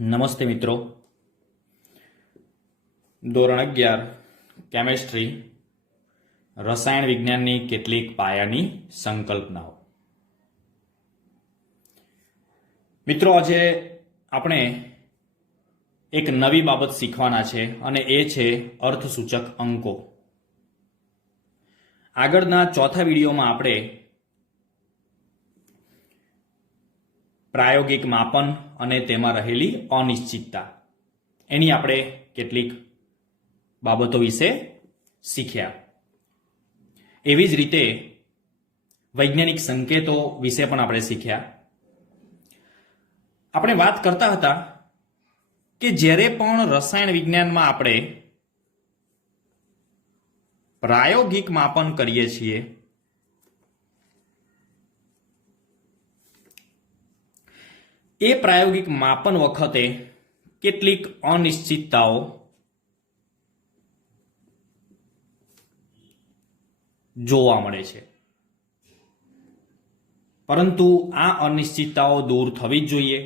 નમસ્તે મિત્રો. ધોરણ 11 કેમેસ્ટ્રી રસાયણ વિજ્ઞાનની કેટલીક પાયાની સંકલ્પનાઓ. મિત્રો, આજે આપણે એક નવી બાબત શીખવાના છે અને એ છે અર્થસૂચક અંકો. આગળના ચોથા વિડીયોમાં આપણે પ્રાયોગિક માપન અને તેમાં રહેલી અનિશ્ચિતતા એની આપણે કેટલીક બાબતો વિશે શીખ્યા. એવી જ રીતે વૈજ્ઞાનિક સંકેતો વિશે પણ આપણે શીખ્યા. આપણે વાત કરતા હતા કે જ્યારે પણ રસાયણ વિજ્ઞાનમાં આપણે પ્રાયોગિક માપન કરીએ છીએ એ પ્રાયોગિક માપન વખતે કેટલીક અનિશ્ચિતતાઓ જોવા મળે છે, પરંતુ આ અનિશ્ચિતતાઓ દૂર થવી જ જોઈએ.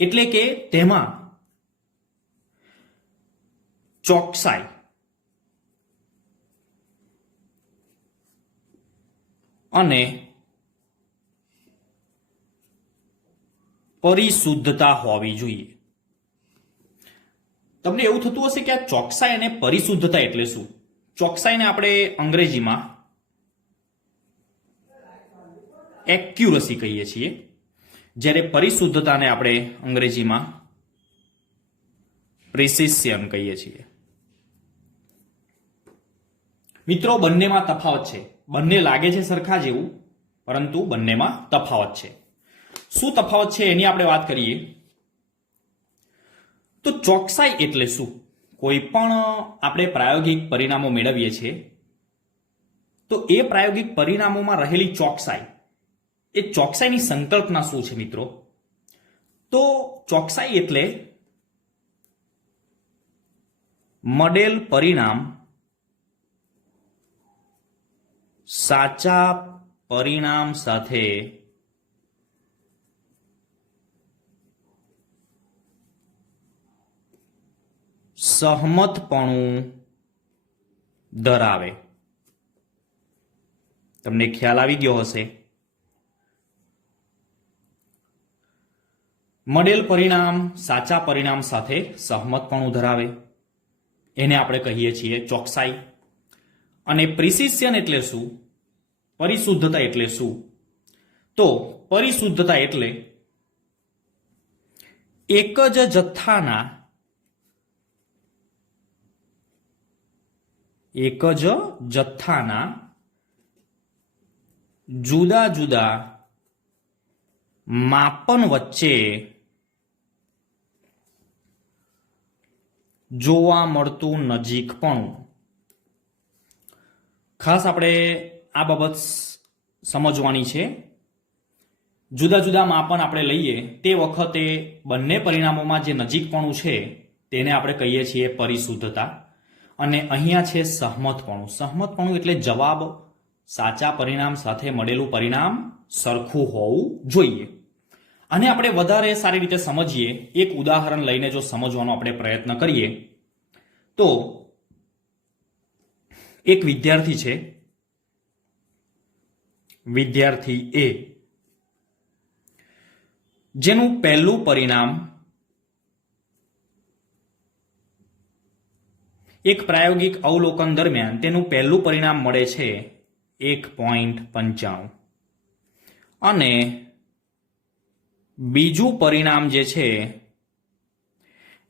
એટલે કે તેમાં ચોકસાઈ અને પરિશુદ્ધતા હોવી જોઈએ. તમને એવું થતું હશે કે આ ચોકસાઈ અને પરિશુદ્ધતા એટલે શું? ચોકસાઈને આપણે અંગ્રેજીમાં એક્યુરસી કહીએ છીએ, જ્યારે પરિશુદ્ધતાને આપણે અંગ્રેજીમાં પ્રિસિશન કહીએ છીએ. મિત્રો, બંનેમાં તફાવત છે. બંને લાગે છે સરખા જેવું, પરંતુ બંનેમાં તફાવત છે. શું તફાવત છે એની આપણે વાત કરીએ તો ચોકસાઈ એટલે શું? કોઈ પણ આપણે પ્રાયોગિક પરિણામો મેળવીએ છીએ તો એ પ્રાયોગિક પરિણામોમાં રહેલી ચોકસાઈ, એ ચોકસાઈની સંકલ્પના શું છે મિત્રો? તો ચોકસાઈ એટલે મળેલ પરિણામ સાચા પરિણામ સાથે સહમતપણું ધરાવે. તમને ખ્યાલ આવી ગયો હશે. મળેલ પરિણામ સાચા પરિણામ સાથે સહમતપણું ધરાવે એને આપણે કહીએ છીએ ચોકસાઈ. અને પ્રિસિશન એટલે શું? પરિશુદ્ધતા એટલે શું? તો પરિશુદ્ધતા એટલે એક જ જથ્થાના જુદા જુદા માપન વચ્ચે જોવા મળતું નજીકપણું. ખાસ આપણે આ બાબત સમજવાની છે. જુદા જુદા માપન આપણે લઈએ તે વખતે બંને પરિણામોમાં જે નજીકપણું છે તેને આપણે કહીએ છીએ પરિશુદ્ધતા. અને અહીંયા છે સહમતપણું. સહમતપણું એટલે જવાબ સાચા પરિણામ સાથે મળેલું પરિણામ સરખું હોવું જોઈએ. અને આપણે વધારે સારી રીતે સમજીએ, એક ઉદાહરણ લઈને જો સમજવાનો આપણે પ્રયત્ન કરીએ તો એક વિદ્યાર્થી છે, વિદ્યાર્થી એ, જેનું પહેલું પરિણામ એક પ્રાયોગિક અવલોકન દરમિયાન તેનું પહેલું પરિણામ મળે છે 1.95 અને બીજું પરિણામ જે છે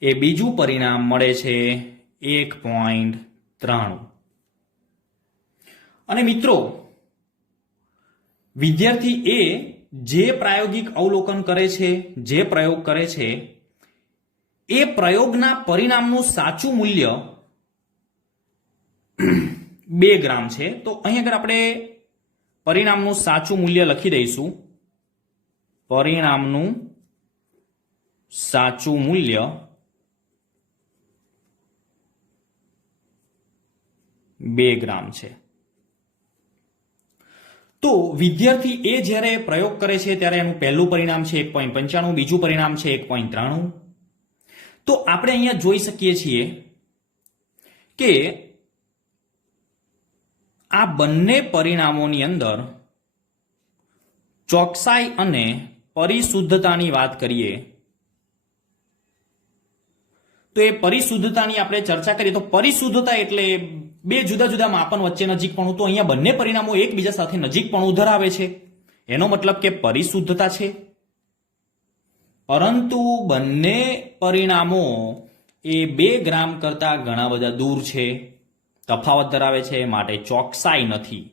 એ બીજું પરિણામ મળે છે 1.93. અને મિત્રો, વિદ્યાર્થી એ જે પ્રાયોગિક અવલોકન કરે છે, જે પ્રયોગ કરે છે, એ પ્રયોગના પરિણામનું સાચું મૂલ્ય 2 ગ્રામ છે. તો અહીં આગળ આપણે પરિણામનું સાચું મૂલ્ય લખી દઈશું. પરિણામનું સાચું મૂલ્ય 2 ગ્રામ છે. તો વિદ્યાર્થી એ જ્યારે પ્રયોગ કરે છે ત્યારે એનું પહેલું પરિણામ છે 1.95, બીજું પરિણામ છે 1.93. તો આપણે અહીંયા જોઈ શકીએ છીએ કે આ બંને પરિણામોની અંદર ચોકસાઈ અને પરિશુદ્ધતાની વાત કરીએ તો એ પરિશુદ્ધતાની આપણે ચર્ચા કરીએ તો પરિશુદ્ધતા એટલે બે જુદા જુદા માપન વચ્ચે નજીકપણું. તો અહીંયા બંને પરિણામો એકબીજા સાથે નજીકપણું ધરાવે છે, એનો મતલબ કે પરિશુદ્ધતા છે. પરંતુ બંને પરિણામો એ 2 ગ્રામ કરતા ઘણા બધા દૂર છે, તફાવત ધરાવે છે, માટે ચોકસાઈ નથી.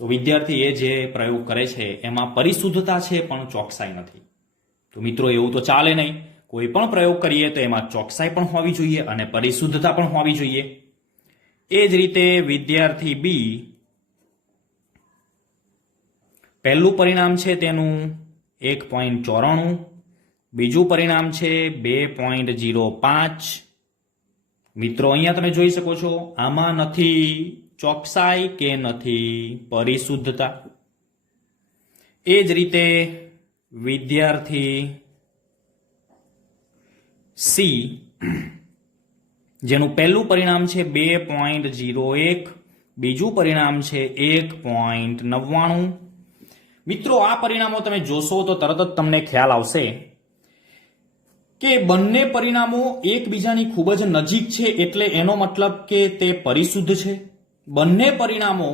તો વિદ્યાર્થી એ જે પ્રયોગ કરે છે એમાં પરિશુદ્ધતા છે પણ ચોકસાઈ નથી. તો મિત્રો એવું તો ચાલે નહીં. કોઈ પણ પ્રયોગ કરીએ તો એમાં ચોકસાઈ પણ હોવી જોઈએ અને પરિશુદ્ધતા પણ હોવી જોઈએ. એ જ રીતે વિદ્યાર્થી બી પહેલું પરિણામ છે તેનું 1.94, બીજું પરિણામ છે 2.05. મિત્રો અહીંયા તમે જોઈ શકો છો આમાં નથી ચોકસાઈ કે નથી પરિશુદ્ધતા. એ જ રીતે વિદ્યાર્થી સી જેનું પહેલું પરિણામ છે 2.01, બીજું પરિણામ છે 1.99. મિત્રો આ પરિણામો તમે જોશો તો તરત જ તમને ખ્યાલ આવશે કે બંને પરિણામો એકબીજાની ખૂબ જ નજીક છે, એટલે એનો મતલબ કે તે પરિશુદ્ધ છે. બંને પરિણામો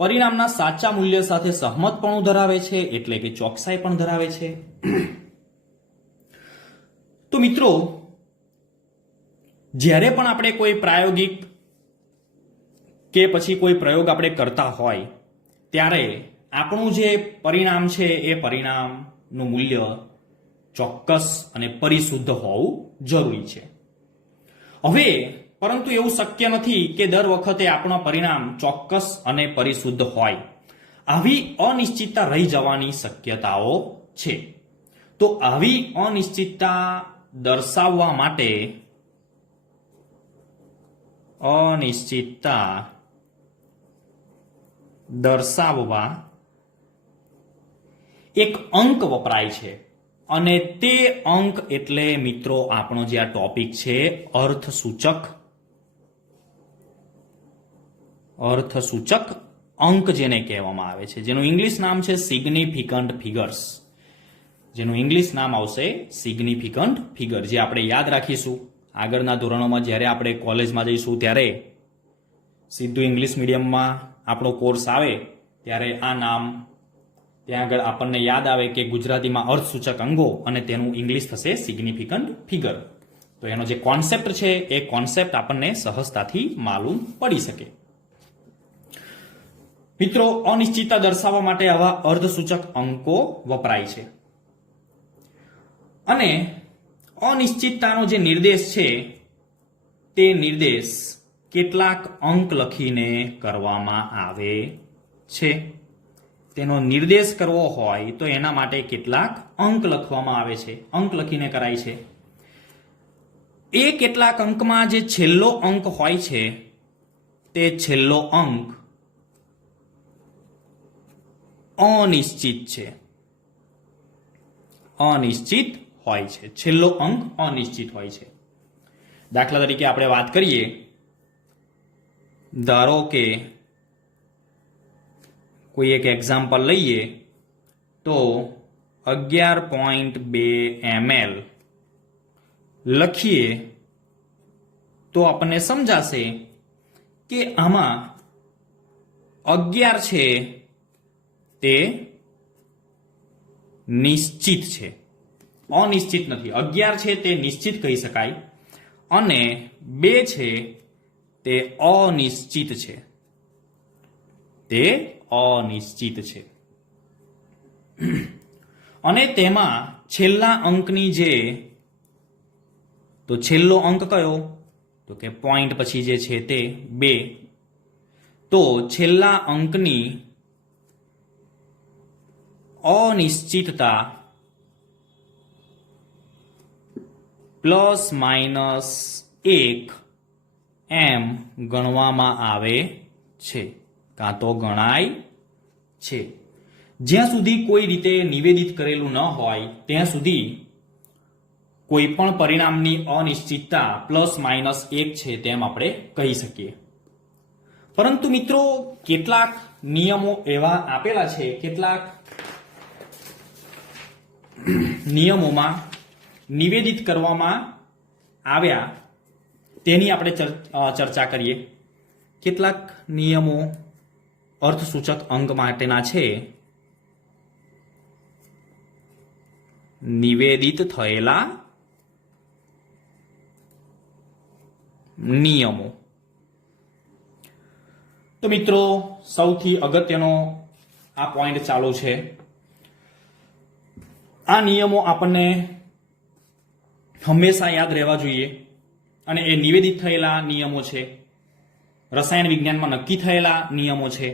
પરિણામના સાચા મૂલ્ય સાથે સહમતપણું ધરાવે છે, એટલે કે ચોકસાઈ પણ ધરાવે છે. તો મિત્રો જ્યારે પણ આપણે કોઈ પ્રાયોગિક કે પછી કોઈ પ્રયોગ આપણે કરતા હોય ત્યારે આપણું જે પરિણામ છે એ પરિણામનું મૂલ્ય ચોક્કસ અને પરિશુદ્ધ હોવું જરૂરી છે. હવે પરંતુ એવું શક્ય નથી કે દર વખતે આપણું પરિણામ ચોક્કસ અને પરિશુદ્ધ હોય. આવી અનિશ્ચિતતા રહી જવાની શક્યતાઓ છે. તો આવી અનિશ્ચિતતા દર્શાવવા માટે એક અંક વપરાય છે અને તે અંક એટલે મિત્રો આપણો જે આ ટોપિક છે અર્થસૂચક અંક જેને કહેવામાં આવે છે, જેનું ઇંગ્લિશ નામ છે સિગ્નિફિકન્ટ ફિગર્સ. જેનું ઇંગ્લિશ નામ આવશે સિગ્નિફિકન્ટ ફિગર, જે આપણે યાદ રાખીશું આગળના ધોરણોમાં. જ્યારે આપણે કોલેજમાં જઈશું ત્યારે સીધું ઇંગ્લિશ મીડિયમમાં આપણો કોર્સ આવે ત્યારે આ નામ ત્યાં આગળ આપણને યાદ આવે કે ગુજરાતીમાં અર્થસૂચક અંગો અને તેનું ઇંગ્લિશ થશે સિગ્નિફિકન્ટ ફિગર. તો એનો જે કોન્સેપ્ટ છે એ કોન્સેપ્ટ આપણને સહજતાથી માલુમ પડી શકે. મિત્રો અનિશ્ચિતતા દર્શાવવા માટે આવા અર્ધસૂચક અંકો વપરાય છે અને અનિશ્ચિતતાનો જે નિર્દેશ છે તે નિર્દેશ કેટલાક અંક લખીને કરવામાં આવે છે. તેનો નિર્દેશ કરવો હોય તો એના માટે કેટલાક અંક લખવામાં આવે છે, અંક લખીને કરાય છે. એ કેટલાક અંકમાં જે છેલ્લો અંક હોય છે તે છેલ્લો અંક અનિશ્ચિત છે, અનિશ્ચિત હોય છે. છેલ્લો અંક અનિશ્ચિત હોય છે. દાખલા તરીકે આપણે વાત કરીએ, ધારો કે કોઈ એક એક્ઝામ્પલ લઈએ તો 11.2 ml લખીએ તો આપણને સમજાશે કે આમાં 11 છે તે નિશ્ચિત છે, અનિશ્ચિત નથી. 11 છે તે નિશ્ચિત કહી શકાય અને 2 છે તે અનિશ્ચિત છે, તે અનિશ્ચિત છે. અને તેમાં છેલ્લા અંકની જે, તો છેલ્લો અંક કયો, તો કે પોઈન્ટ પછી જે છે તે 2. તો છેલ્લા અંકની અનિશ્ચિતતા ±1 એમ ગણવામાં આવે છે, કાં તો ગણાય છે. જ્યાં સુધી કોઈ રીતે નિવેદિત કરેલું ન હોય ત્યાં સુધી કોઈ પણ પરિણામની અનિશ્ચિતતા પ્લસ માઇનસ 1 છે તેમ આપણે કહી શકીએ. પરંતુ મિત્રો કેટલાક નિયમો એવા આપેલા છે, કેટલાક નિયમોમાં નિવેદિત કરવામાં આવ્યા તેની આપણે ચર્ચા કરીએ. કેટલાક નિયમો અર્થસૂચક અંક માટેના છે. નિવેદિત થયેલા નિયમો. તો મિત્રો સૌથી અગત્યનો આ પોઈન્ટ ચાલુ છે. આ નિયમો આપણને હંમેશા યાદ રહેવા જોઈએ અને એ નિવેદિત થયેલા નિયમો છે, રસાયણ વિજ્ઞાનમાં નક્કી થયેલા નિયમો છે.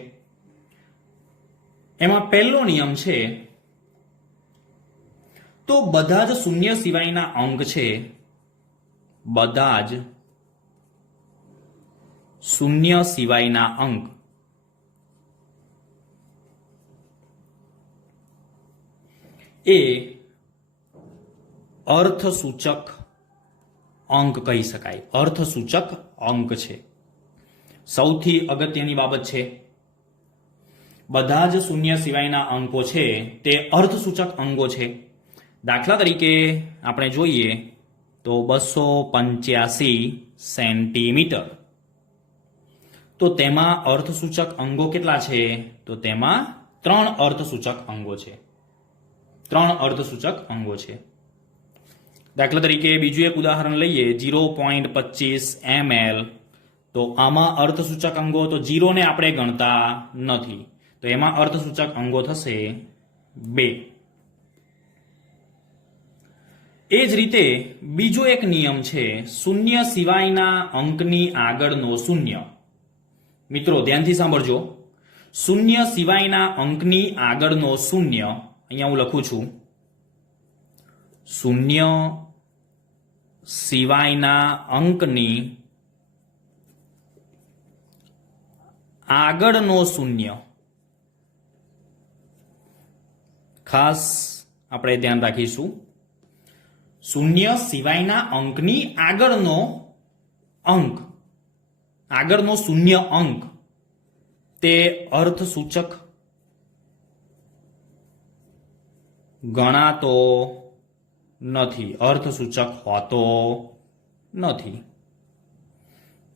એમાં પહેલો નિયમ છે તો બધા જ શૂન્ય સિવાયના અંક છે, બધા જ શૂન્ય સિવાયના અંક એ અર્થસૂચક અંક કહી શકાય. અર્થસૂચક અંક છે. સૌથી અગત્યની બાબત છે. બધા જ શૂન્ય સિવાયના અંકો છે તે અર્થસૂચક અંકો છે. દાખલા તરીકે આપણે જોઈએ તો 285 સેન્ટીમીટર. તો તેમાં અર્થસૂચક અંગો કેટલા છે? તો તેમાં 3 અર્થસૂચક અંગો છે. 3 અર્થસૂચક અંગો છે. દાખલા તરીકે બીજું એક ઉદાહરણ લઈએ, 0.25 ml. તો આમાં અર્થસૂચક અંગો તો 0 ને આપણે ગણતા નથી, તો એમાં અર્થસૂચક અંગો થશે 2. એ જ રીતે બીજો એક નિયમ છે, શૂન્ય સિવાયના અંકની આગળનો શૂન્ય. મિત્રો ધ્યાનથી સાંભળજો. શૂન્ય સિવાયના અંકની આગળનો શૂન્ય, અહીંયા હું લખું છું, શૂન્ય સિવાયના અંકની આગળનો શૂન્ય. ખાસ આપણે ધ્યાન રાખીશું, શૂન્ય સિવાયના અંકની આગળનો અંક, આગળનો શૂન્ય અંક તે અર્થસૂચક ગણાતો નથી, અર્થસૂચક હોતો નથી.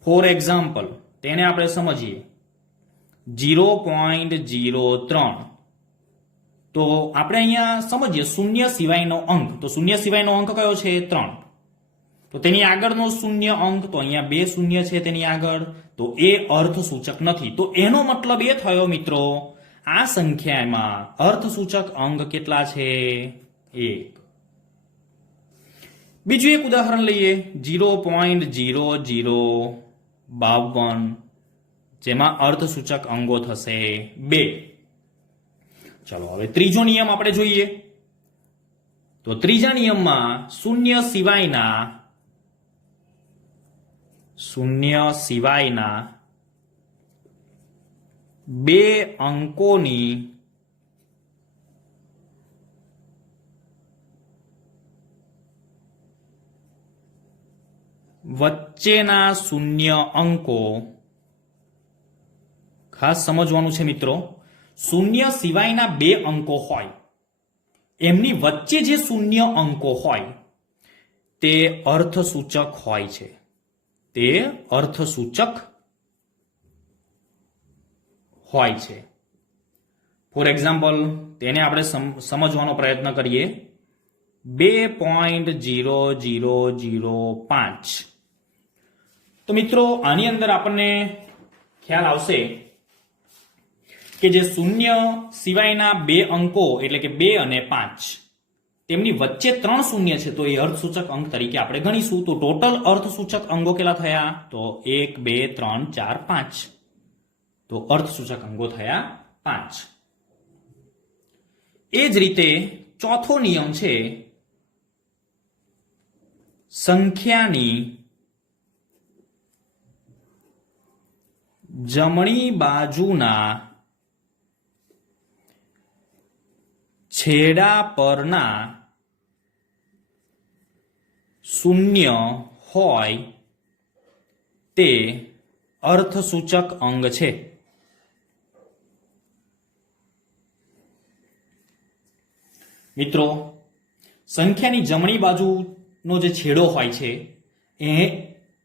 ફોર એક્ઝામ્પલ તેને આપણે સમજીએ, 0.03. તો આપણે અહીંયા સમજીએ શૂન્ય સિવાયનો અંક. તો શૂન્ય સિવાયનો અંક કયો છે? 3. તો તેની આગળનો શૂન્ય અંક, તો અહીંયા 2 શૂન્ય છે તેની આગળ, તો એ અર્થસૂચક નથી. તો એનો મતલબ એ થયો મિત્રો, આ સંખ્યામાં અર્થસૂચક અંક કેટલા છે? 1. બીજું એક ઉદાહરણ લઈએ, 0.0052, જેમાં અર્થસૂચક અંગો થશે 2. ચલો હવે ત્રીજો નિયમ આપણે જોઈએ. તો ત્રીજા નિયમમાં શૂન્ય સિવાયના 2 અંકોની વચ્ચેના શૂન્ય અંકો. ખાસ સમજવાનું છે મિત્રો, શૂન્ય સિવાયના 2 અંકો હોય, એમની વચ્ચે જે શૂન્ય અંકો હોય તે અર્થસૂચક હોય છે. તે અર્થસૂચક હોય છે. ફોર એક્ઝામ્પલ તેને આપણે સમજવાનો પ્રયત્ન કરીએ, 2.0005. તો મિત્રો આની અંદર આપણને ખ્યાલ આવશે કે જે શૂન્ય સિવાયના 2 અંકો એટલે કે 2 અને 5, તેમની વચ્ચે 3 શૂન્ય છે, તો એ અર્થસૂચક અંક તરીકે આપણે ગણીશું. તો ટોટલ અર્થસૂચક અંગો કેટલા થયા? તો 1, 2, 3, 4, 5. તો અર્થસૂચક અંગો થયા 5. એ જ રીતે ચોથો નિયમ છે, સંખ્યાની જમણી બાજુના છેડા પરના શૂન્ય હોય તે અર્થસૂચક અંગ છે. મિત્રો, સંખ્યાની જમણી બાજુનો જે છેડો હોય છે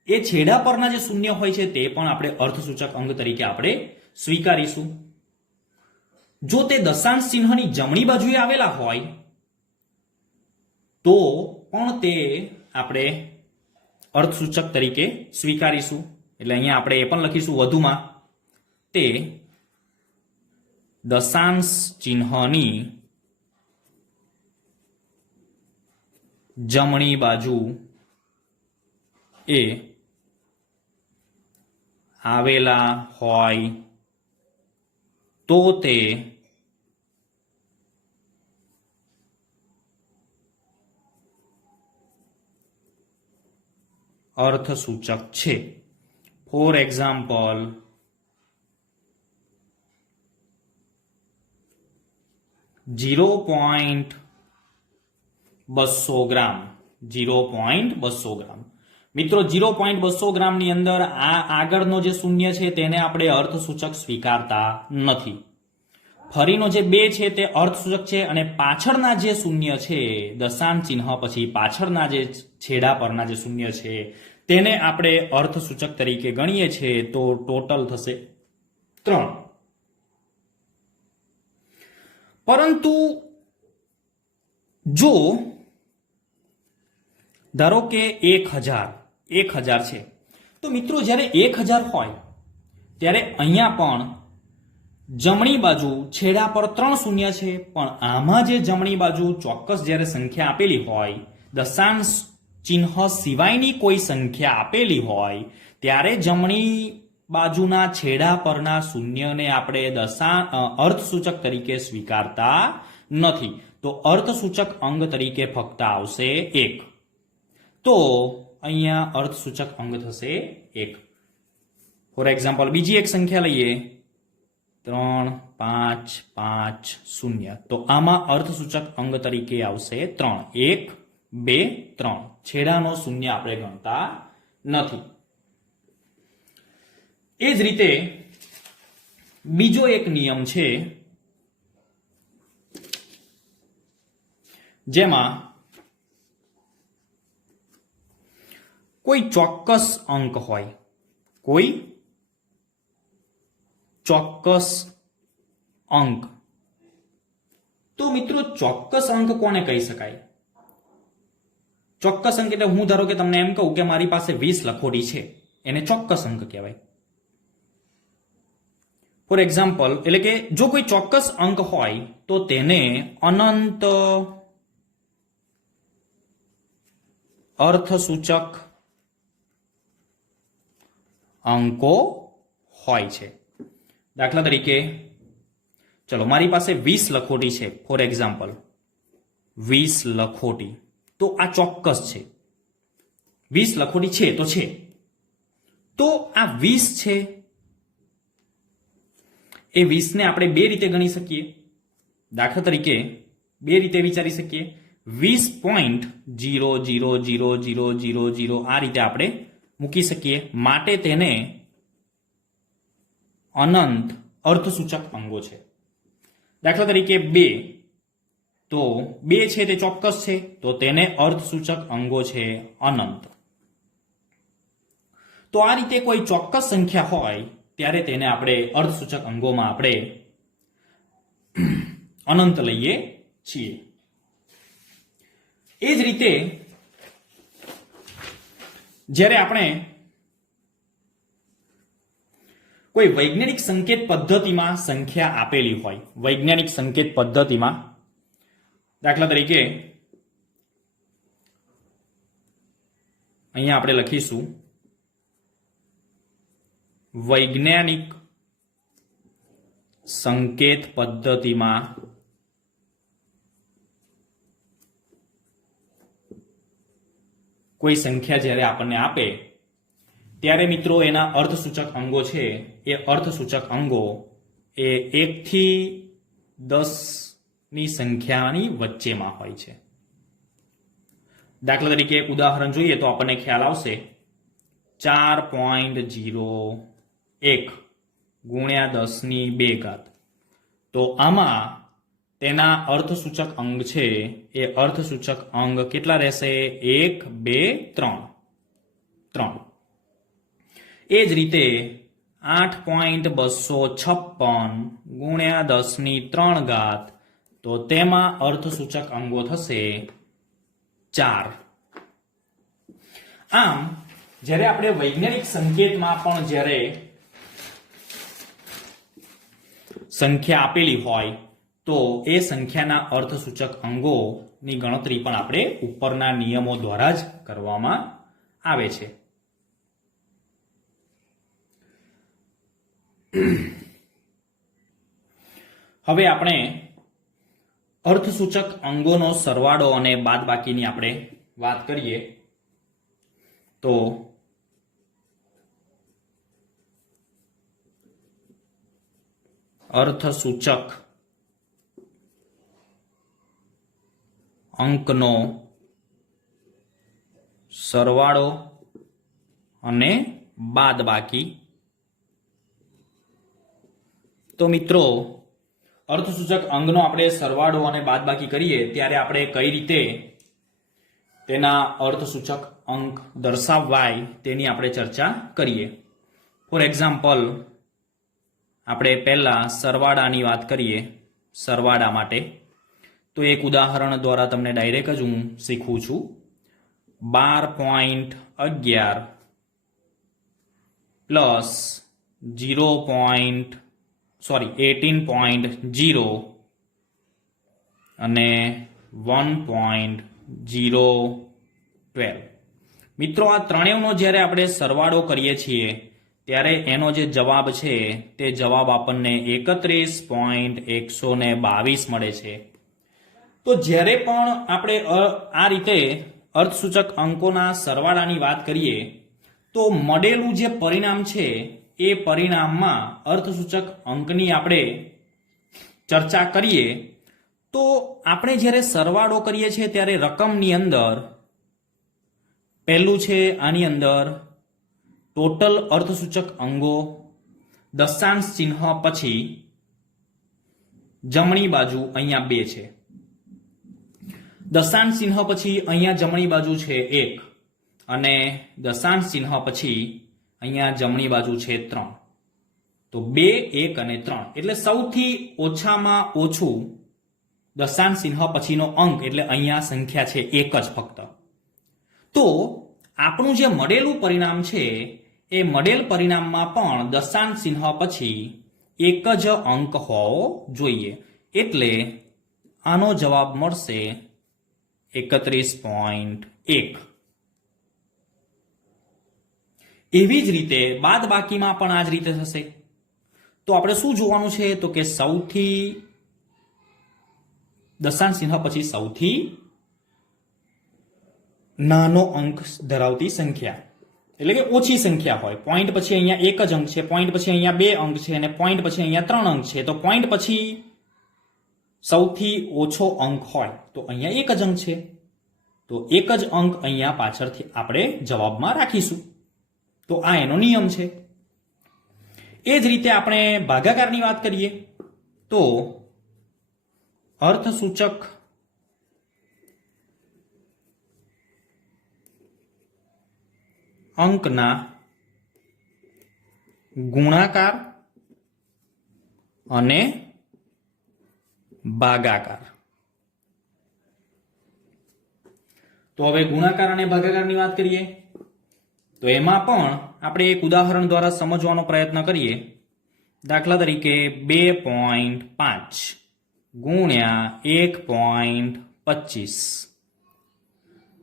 એ છેડા પરના જે શૂન્ય હોય છે તે પણ આપણે અર્થસૂચક અંગ તરીકે આપણે સ્વીકારીશું. જો તે દશાંશ ચિહ્નની જમણી બાજુએ આવેલા હોય તો પણ તે આપણે અર્થસૂચક તરીકે સ્વીકારીશું. એટલે અહીંયા આપણે એ પણ લખીશું વધુમાં, તે દશાંશ ચિહ્નની જમણી બાજુ એ આવેલા હોય તો તે અર્થસૂચક છે. ફોર એક્ઝામ્પલ, 0.200 ગ્રામ. 0.200 ગ્રામ. મિત્રો, 0.200 ગ્રામની અંદર આ આગળનો જે શૂન્ય છે તેને આપણે અર્થસૂચક સ્વીકારતા નથી. ફરીનો જે 2 છે તે અર્થસૂચક છે અને પાછળના જે શૂન્ય છે દશાંશ ચિહ્ન પછી પાછળના જે છેડા પરના જે શૂન્ય છે તેને આપણે અર્થસૂચક તરીકે ગણીએ છીએ તો ટોટલ થશે 3. પરંતુ જો ધારો કે 1000 છે તો મિત્રો જ્યારે 1000 હોય ત્યારે અહીંયા પણ જમણી બાજુ છેડા પર 3 શૂન્ય છે, પણ આમાં જે જમણી બાજુ ચોક્કસ જ્યારે સંખ્યા આપેલી હોય, દશાંશ ચિહ્ન સિવાયની કોઈ સંખ્યા આપેલી હોય ત્યારે જમણી બાજુના છેડા પરના શૂન્યને આપણે અર્થસૂચક તરીકે સ્વીકારતા નથી. તો અર્થસૂચક અંગ તરીકે ફક્ત આવશે 1. તો અહીંયા અર્થસૂચક અંગ થશે 1. ફોર એક્ઝામ્પલ, બીજી એક સંખ્યા લઈએ, 3, 5, 5, 0. તો આમાં અર્થસૂચક અંગ તરીકે આવશે 3. 1, 2, 3. છેડાનો શૂન્ય આપણે ગણતા નથી. એ જ રીતે બીજો એક નિયમ છે જેમાં કોઈ ચોક્કસ અંક હોય, કોઈ ચોક્કસ અંક. તો મિત્રો, ચોક્કસ અંક કોને કહી શકાય? ચોક્કસ અંક એટલે હું ધારો કે તમને એમ કહું કે મારી પાસે 20 લખોટી છે, એને ચોક્કસ અંક કહેવાય. ફોર એક્ઝામ્પલ, એટલે કે જો કોઈ ચોક્કસ અંક હોય તો તેને અનંત અર્થસૂચક અંકો હોય છે. દાખલા તરીકે, ચલો મારી પાસે 20 લખોટી છે. ફોર એક્ઝામ્પલ, 20 લખોટી. તો આ ચોક્કસ છે. 20 લખોટી છે તો છે. તો આ 20 છે, એ 20 ને આપણે 2 રીતે ગણી શકીએ. દાખલા તરીકે 2 રીતે વિચારી શકીએ. 20.0000000 આ રીતે આપણે મૂકી શકીએ. માટે તેને અનંત અર્થસૂચક અંગો છે. દાખલા તરીકે 2, તો 2 છે તે ચોક્કસ છે તો તેને અર્થસૂચક અંગો છે અનંત. તો આ રીતે કોઈ ચોક્કસ સંખ્યા હોય ત્યારે તેને આપણે અર્થસૂચક અંગોમાં આપણે અનંત લઈએ છીએ. એ જ રીતે જ્યારે આપણે કોઈ વૈજ્ઞાનિક સંકેત પદ્ધતિમાં સંખ્યા આપેલી હોય, વૈજ્ઞાનિક સંકેત પદ્ધતિમાં, દાખલા તરીકે અહીંયા આપણે લખીશું વૈજ્ઞાનિક સંકેત પદ્ધતિમાં કોઈ સંખ્યા જ્યારે આપણને આપે ત્યારે મિત્રો એના અર્થસૂચક અંગો છે એ અર્થસૂચક અંગો એ 1 થી 10 ની સંખ્યાની વચ્ચેમાં હોય છે. દાખલા તરીકે એક ઉદાહરણ જોઈએ તો આપણને ખ્યાલ આવશે 4.01 ગુણ્યા 10⁵ તો આમાં તેના અર્થસૂચક અંગ છે એ અર્થસૂચક અંગ કેટલા રહેશે? 1, 2, 3. એ જ રીતે 8.256 ગુણ્યા 10⁵ તો તેમાં અર્થસૂચક અંગો થશે 4. આમ જ્યારે આપણે વૈજ્ઞાનિક સંકેતમાં પણ જ્યારે સંખ્યા આપેલી હોય તો એ સંખ્યાના અર્થસૂચક અંગોની ગણતરી પણ આપણે ઉપરના નિયમો દ્વારા જ કરવામાં આવે છે. હવે આપણે અર્થસૂચક અંગોનો સરવાળો અને બાદબાકીની આપણે વાત કરીએ તો અર્થસૂચક અંકનો સરવાળો અને બાદબાકી. તો મિત્રો અર્થસૂચક અંગનો આપણે સરવાળો અને બાદબાકી કરીએ ત્યારે આપણે કઈ રીતે તેના અર્થસૂચક અંક દર્શાવાય તેની આપણે ચર્ચા કરીએ. ફોર એક્ઝામ્પલ આપણે પહેલા સરવાળાની વાત કરીએ. સરવાળા માટે તો એક ઉદાહરણ દ્વારા તમને ડાયરેક્ટ જ હું શીખવું છું. 12.11 પ્લસ 18.0 અને 1.012. મિત્રો આ ત્રણેયનો જ્યારે આપણે સરવાળો કરીએ છીએ ત્યારે એનો જે જવાબ છે તે જવાબ આપણને 31.122 મળે છે. તો જ્યારે પણ આપણે આ રીતે અર્થસૂચક અંકોના સરવાળાની વાત કરીએ તો મળેલું જે પરિણામ છે એ પરિણામમાં અર્થસૂચક અંકની આપણે ચર્ચા કરીએ તો આપણે જ્યારે સરવાળો કરીએ છીએ ત્યારે રકમની અંદર પહેલું છે આની અંદર ટોટલ અર્થસૂચક અંગો દશાંશ ચિહ્ન પછી જમણી બાજુ અહીંયા 2 છે. દશાંશ ચિહ્ન પછી અહીંયા જમણી બાજુ છે 1 અને દશાંશ ચિહ્ન પછી અહીંયા જમણી બાજુ છે 3. તો 2, 1 અને 3 એટલે સૌથી ઓછામાં ઓછું દશાંશ ચિહ્ન પછીનો અંક એટલે અહીંયા સંખ્યા છે 1 જ ફક્ત. તો આપણું જે મળેલું પરિણામ છે એ મળેલ પરિણામમાં પણ દશાંશ ચિહ્ન પછી 1 જ અંક હોવો જોઈએ. એટલે આનો જવાબ મળશે 31.1. એવી જ રીતે બાદબાકીમાં પણ આ જ રીતે થશે. તો આપણે શું જોવાનું છે તો કે સૌથી દશાંશ ચિહ્ન પછી સૌથી નાનો અંક ધરાવતી સંખ્યા એટલે કે ઓછી સંખ્યા હોય. પોઈન્ટ પછી અહીંયા 1 જ અંક છે, પોઈન્ટ પછી અહીંયા 2 અંક છે અને પોઈન્ટ પછી અહીંયા 3 અંક છે. તો પોઈન્ટ પછી સૌથી ઓછો અંક હોય તો અહીંયા 1 જ અંક છે. તો 1 જ અંક અહીંયા પાછળથી આપણે જવાબમાં રાખીશું. તો આ એનો નિયમ છે. એ જ રીતે આપણે ભાગાકારની વાત કરીએ તો અર્થસૂચક અંકના ગુણાકાર અને ભાગાકાર. તો હવે ગુણાકાર અને ભાગાકારની વાત કરીએ તો એમાં પણ આપણે એક ઉદાહરણ દ્વારા સમજવાનો પ્રયત્ન કરીએ. દાખલા તરીકે 2.5 ગુણ્યા 1.25.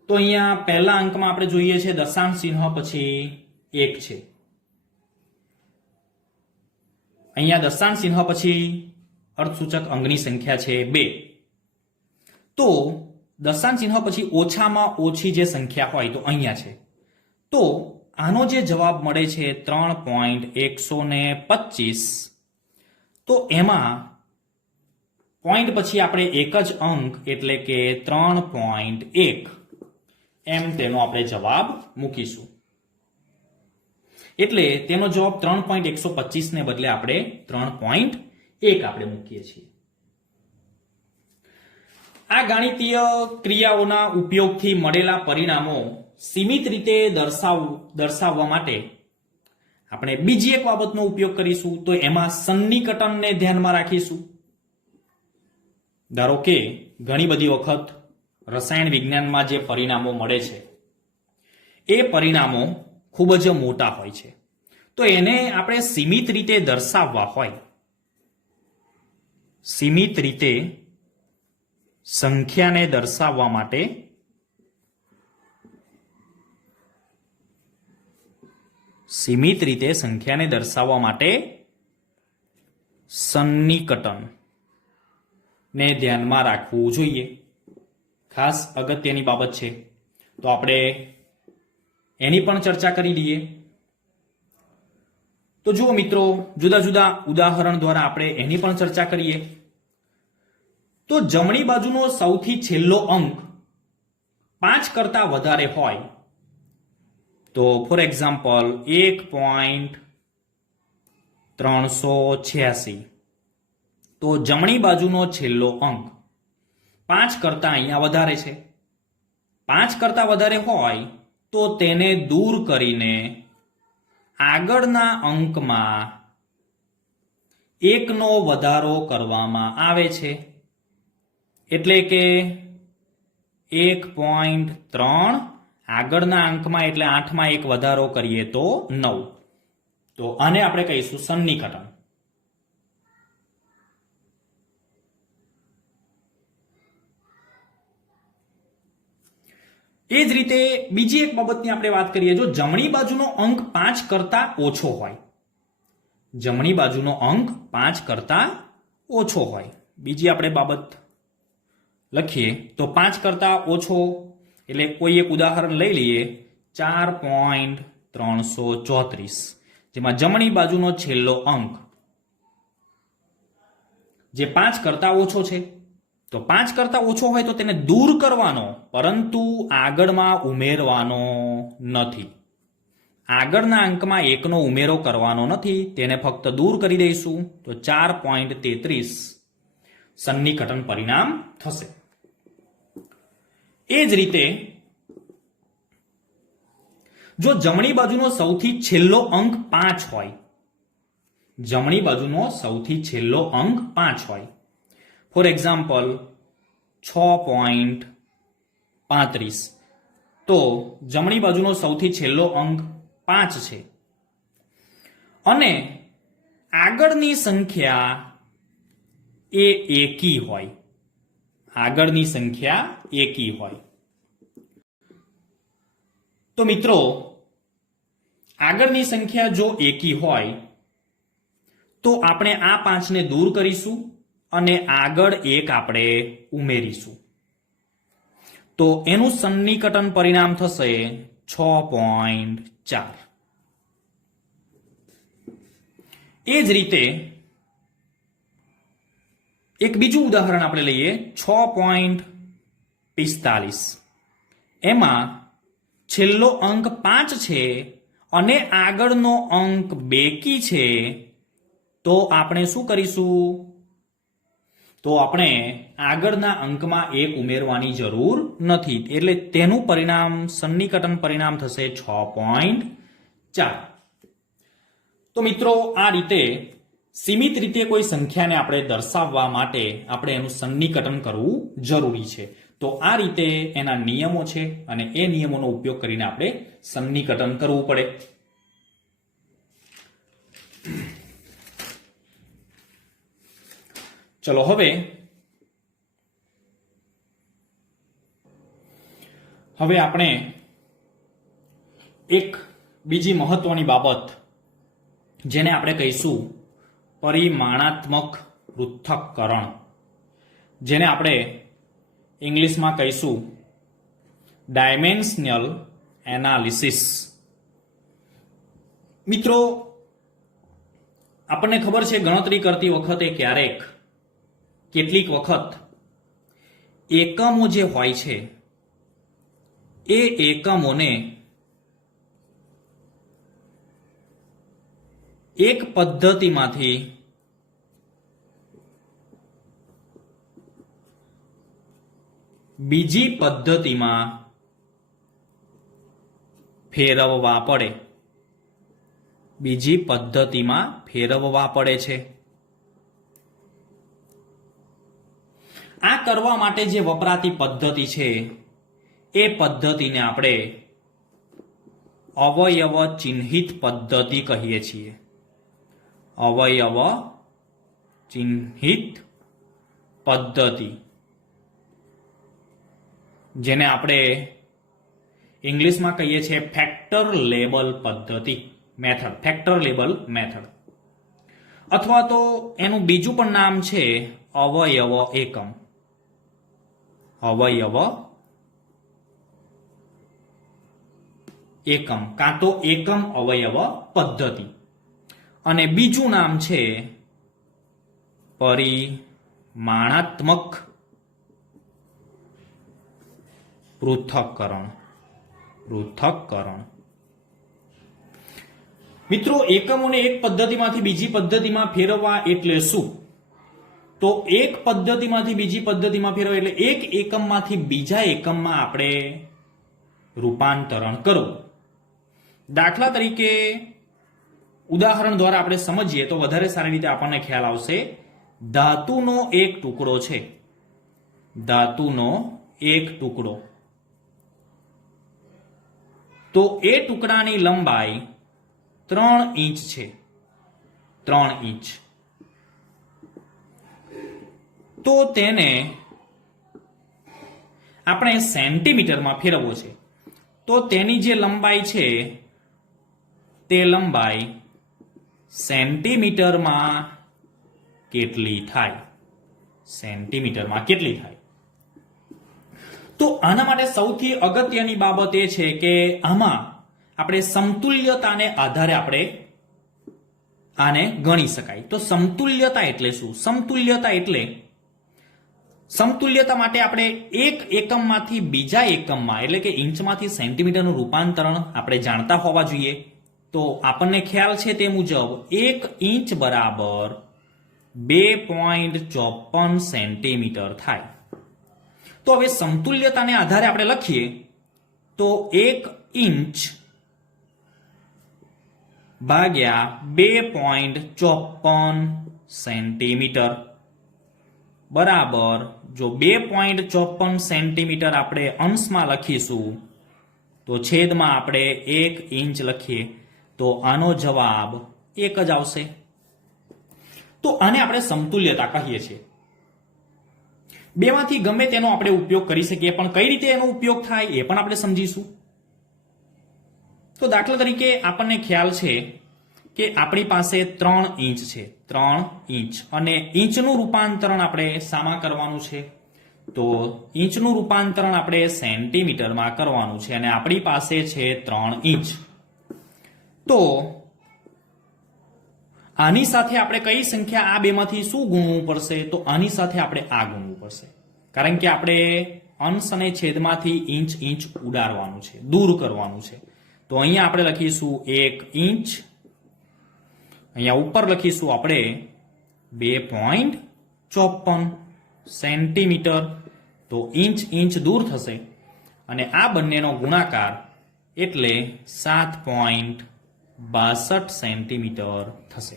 તો અહીંયા પહેલા અંકમાં આપણે જોઈએ છે દશાંશ ચિહ્ન પછી 1 છે. અહીંયા દશાંશ ચિહ્ન પછી અર્થસૂચક અંકની સંખ્યા છે 2. તો દશાંશ ચિહ્ન પછી ઓછામાં ઓછી જે સંખ્યા હોય તો અહીંયા છે. તો આનો જે જવાબ મળે છે 3.125. તો એમાં પોઈન્ટ પછી આપણે એક જ અંક એટલે કે 3.1 એમ તેનો આપણે જવાબ મૂકીશું. એટલે તેનો જવાબ 3.125 ને બદલે આપણે 3.1 આપણે મૂકીએ છીએ. આ ગાણિતીય ક્રિયાઓના ઉપયોગથી મળેલા પરિણામો સીમિત રીતે દર્શાવવા માટે આપણે બીજી એક બાબતનો ઉપયોગ કરીશું. તો એમાં સન્નિકટનને ધ્યાનમાં રાખીશું. ધારો કે ઘણી બધી વખત રસાયણ વિજ્ઞાનમાં જે પરિણામો મળે છે એ પરિણામો ખૂબ જ મોટા હોય છે. તો એને આપણે સીમિત રીતે દર્શાવવા હોય, સીમિત રીતે સંખ્યાને દર્શાવવા માટે સન્નિકટન ને ધ્યાનમાં રાખવું જોઈએ. ખાસ અગત્યની બાબત છે, તો આપણે એની પણ ચર્ચા કરી દઈએ. તો જુઓ મિત્રો, જુદા જુદા ઉદાહરણ દ્વારા આપણે એની પણ ચર્ચા કરીએ. તો જમણી બાજુનો સૌથી છેલ્લો અંક 5 કરતા વધારે હોય તો ફોર એક્ઝામ્પલ 1.386, તો જમણી બાજુનો છેલ્લો અંક 5 કરતા અહીંયા વધારે છે. 5 કરતા વધારે હોય તો તેને દૂર કરીને આગળના અંકમાં 1 નો વધારો કરવામાં આવે છે. એટલે કે 1.3 આગળના અંકમાં એટલે 8માં 1 વધારો કરીએ તો 9. તો આને આપણે કહીશું સન્નિકટન. એ જ રીતે બીજી એક બાબતની આપણે વાત કરીએ. જો જમણી બાજુનો અંક 5 કરતા ઓછો હોય, જમણી બાજુનો અંક 5 કરતા ઓછો હોય, બીજી આપણે બાબત લખીએ તો 5 કરતા ઓછો એટલે કોઈ એક ઉદાહરણ લઈ લઈએ, 4.334, જેમાં જમણી બાજુનો છેલ્લો અંક જે 5 કરતા ઓછો છે. તો 5 કરતા ઓછો હોય તો તેને દૂર કરવાનો, પરંતુ આગળમાં ઉમેરવાનો નથી. આગળના અંકમાં 1 નો ઉમેરો કરવાનો નથી, તેને ફક્ત દૂર કરી દઈશું. તો 4.33 સન્નિકટન પરિણામ થશે. એ જ રીતે જો જમણી બાજુનો સૌથી છેલ્લો અંક 5 હોય, જમણી બાજુનો સૌથી છેલ્લો અંક 5 હોય, ફોર એક્ઝામ્પલ 6.35, તો જમણી બાજુનો સૌથી છેલ્લો અંક 5 છે અને આગળની સંખ્યા એ એકી હોય, આગળની સંખ્યા એકી હોય. તો મિત્રો, આગળની સંખ્યા જો એકી હોય તો આપણે આ 5 ને દૂર કરીશું અને આગળ 1 આપણે ઉમેરીશું. તો એનું સન્નિકટન પરિણામ થશે 6.4. એ જ રીતે એક બીજું ઉદાહરણ આપણે લઈએ, 6.45. એમાં છેલ્લો અંક 5 છે અને આગળનો અંક બેકી છે. તો આપણે શું કરીશું? તો આપણે આગળના અંકમાં 1 ઉમેરવાની જરૂર નથી, એટલે તેનું પરિણામ સન્નિકટન પરિણામ થશે 6.4. તો મિત્રો, આ રીતે સીમિત રીતે કોઈ સંખ્યાને આપણે દર્શાવવા માટે આપણે એનું સન્નિકટન કરવું જરૂરી છે. તો આ રીતે એના નિયમો છે અને એ નિયમોનો ઉપયોગ કરીને આપણે સન્નિકટન કરવું પડે. ચલો હવે આપણે એક બીજી મહત્વની બાબત જેને આપણે કહીશું પરિમાણાત્મક પૃથક્કરણ, જેને આપણે ઇંગ્લિશમાં કહીશું ડાયમેન્શનલ એનાલિસિસ. મિત્રો, આપણને ખબર છે ગણતરી કરતી વખતે ક્યારેક કેટલીક વખત એકમો જે હોય છે એ એકમોને એક પદ્ધતિમાંથી બીજી પદ્ધતિમાં ફેરવવા પડે, બીજી પદ્ધતિમાં ફેરવવા પડે છે. આ કરવા માટે જે વપરાતી પદ્ધતિ છે એ પદ્ધતિને આપણે અવયવ ચિહ્નિત પદ્ધતિ કહીએ છીએ. અવયવ ચિહ્નિત પદ્ધતિ, જેને આપણે ઇંગ્લિશમાં કહીએ છીએ ફેક્ટર લેબલ પદ્ધતિ, મેથડ, ફેક્ટર લેબલ મેથડ. અથવા તો એનું બીજું પણ નામ છે અવયવ એકમ. અવયવ એકમ કાં તો એકમ અવયવ પદ્ધતિ, અને બીજું નામ છે પરિમાણાત્મક પૃથક્કરણ. પૃથક્કરણ. મિત્રો, એકમોને એક પદ્ધતિમાંથી બીજી પદ્ધતિમાં ફેરવવા એટલે શું? તો એક પદ્ધતિમાંથી બીજી પદ્ધતિમાં ફેરવવા એટલે એક એકમમાંથી બીજા એકમમાં આપણે રૂપાંતરણ કરવું. દાખલા તરીકે ઉદાહરણ દ્વારા આપણે સમજીએ તો વધારે સારી રીતે આપણને ખ્યાલ આવશે. ધાતુનો એક ટુકડો છે, ધાતુનો એક ટુકડો, તો એ ટુકડાની લંબાઈ 3 ઇંચ છે. 3 ઇંચ. તો તેને આપણે સેન્ટીમીટરમાં ફેરવવો છે. તો તેની જે લંબાઈ છે તે લંબાઈ સેન્ટીમીટરમાં કેટલી થાય? સેન્ટીમીટરમાં કેટલી થાય? તો આના માટે સૌથી અગત્યની બાબત એ છે કે આમાં આપણે સમતુલ્યતાને આધારે આપણે આને ગણી શકાય. તો સમતુલ્યતા એટલે શું? સમતુલ્યતા માટે આપણે એક એકમમાંથી બીજા એકમમાં એટલે કે ઇંચમાંથી સેન્ટીમીટરનું રૂપાંતરણ આપણે જાણતા હોવા જોઈએ. તો આપણને ખ્યાલ છે તે મુજબ 1 ઇંચ બરાબર 2.54 સેન્ટીમીટર થાય. તો હવે સમતુલ્યતાને આધારે આપણે લખીએ તો 1 ઇંચ ભાગ્યા 2.54 સેન્ટીમીટર બરાબર, જો 2.54 સેન્ટીમીટર આપણે અંશમાં લખીશું તો છેદમાં આપણે 1 ઇંચ લખીએ તો આનો જવાબ 1 જ આવશે. તો આને આપણે સમતુલ્યતા કહીએ છીએ. બેમાંથી ગમે તેનો આપણે ઉપયોગ કરી શકીએ, પણ કઈ રીતે એનો ઉપયોગ થાય એ પણ આપણે સમજીશું. તો દાખલા તરીકે આપણને ખ્યાલ છે કે આપણી પાસે 3 ઇંચ છે, 3 ઇંચ, અને ઇંચનું રૂપાંતરણ આપણે શામાં કરવાનું છે? તો ઇંચનું રૂપાંતરણ આપણે સેન્ટીમીટરમાં કરવાનું છે, અને આપણી પાસે છે 3 ઇંચ. તો આની સાથે આપણે કઈ સંખ્યા આ બેમાંથી શું ગુણવું પડશે? તો આની સાથે આપણે આ ગુણવું પડશે, કારણ કે આપણે અંશ અને છેદમાંથી ઇંચ ઇંચ ઉડાડવાનું છે, દૂર કરવાનું છે. તો અહીંયા આપણે લખીશું 1 ઇંચ, અહીંયા ઉપર લખીશું આપણે 2.54 સેન્ટીમીટર. તો ઇંચ ઇંચ દૂર થશે અને આ બંનેનો ગુણાકાર એટલે 7.62 સેન્ટીમીટર થશે.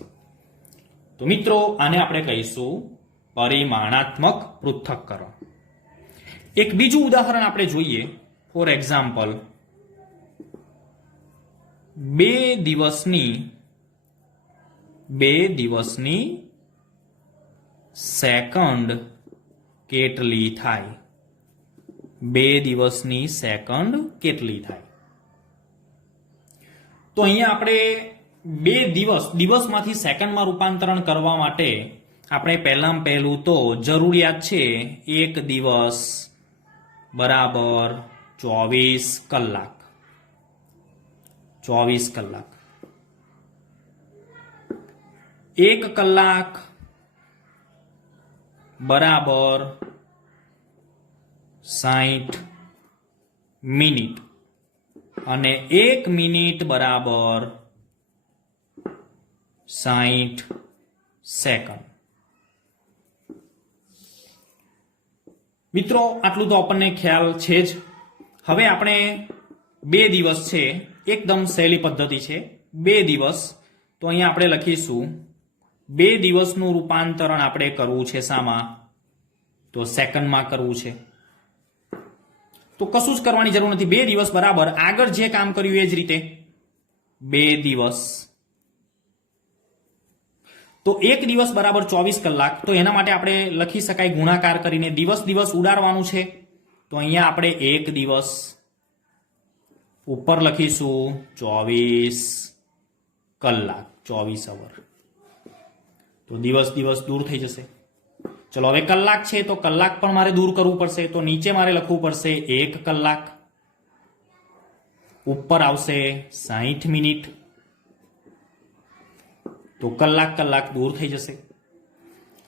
તો મિત્રો, આને આપણે કહીશું પરિમાણાત્મક પૃથક્કરણ. એક બીજું ઉદાહરણ આપણે જોઈએ. ફોર એક્ઝામ્પલ, 2 દિવસની સેકન્ડ કેટલી થાય? 2 દિવસની સેકન્ડ કેટલી થાય? તો અહીંયા આપણે 2 દિવસમાંથી સેકન્ડમાં રૂપાંતરણ કરવા માટે આપણે પહેલું તો જરૂરિયાત છે 1 દિવસ બરાબર 24 કલાક. 24 કલાક. 1 કલાક બરાબર 60 મિનિટ અને 1 મિનિટ બરાબર 60 સેકન્ડ. મિત્રો આટલું તો આપણને ખ્યાલ છે જ. હવે આપણે 2 દિવસ છે, એકદમ સહેલી પદ્ધતિ છે. 2 દિવસ તો અહીંયા આપણે લખીશું 2 દિવસનું રૂપાંતરણ આપણે કરવું છે શામાં? તો સેકન્ડમાં કરવું છે. તો કશું જ કરવાની જરૂર નથી. 2 દિવસ બરાબર આગળ જે કામ કર્યું એ જ રીતે 2 દિવસ. તો 1 દિવસ બરાબર 24 કલાક. તો એના માટે આપણે લખી શકાય ગુણાકાર કરીને દિવસ દિવસ ઉડાડવાનું છે. તો અહીંયા આપણે 1 દિવસ ઉપર લખીશું 24 કલાક, 24 અવર. તો દિવસ દિવસ દૂર થઈ જશે. ચલો હવે કલાક છે તો કલાક પણ મારે દૂર કરવું પડશે. તો નીચે મારે લખવું પડશે 1 કલાક, ઉપર આવશે 60 મિનિટ. તો કલાક કલાક દૂર થઈ જશે.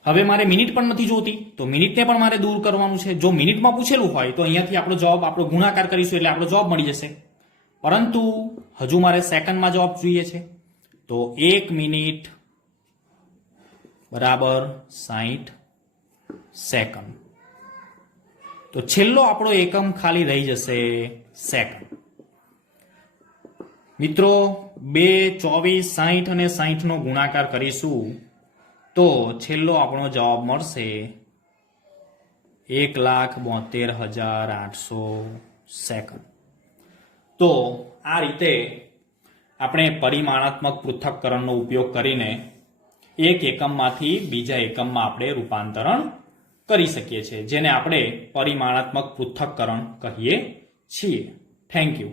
હવે મારે મિનિટ પણ નથી જોતી, તો મિનિટને પણ મારે દૂર કરવાનું છે. જો મિનિટમાં પૂછેલું હોય તો અહીંયાથી આપણો જવાબ, આપણો ગુણાકાર કરીશું એટલે આપણો જવાબ મળી જશે. પરંતુ હજુ મારે સેકન્ડમાં જવાબ જોઈએ છે. તો 1 મિનિટ બરાબર 60 સેકન્ડ. તો છેલ્લો આપણો એકમ ખાલી રહી જશે સેકન્ડ. મિત્રો 2, 24, 60 અને 60 નો ગુણાકાર કરીશું તો છેલ્લો આપણો જવાબ મળશે 1,72,800 સેકન્ડ. તો આ રીતે આપણે પરિમાણાત્મક પૃથક્કરણનો ઉપયોગ કરીને એક એકમમાંથી બીજા એકમમાં આપણે રૂપાંતરણ કરી શકીએ છીએ, જેને આપણે પરિમાણાત્મક પૃથક્કરણ કહીએ છીએ. Thank you.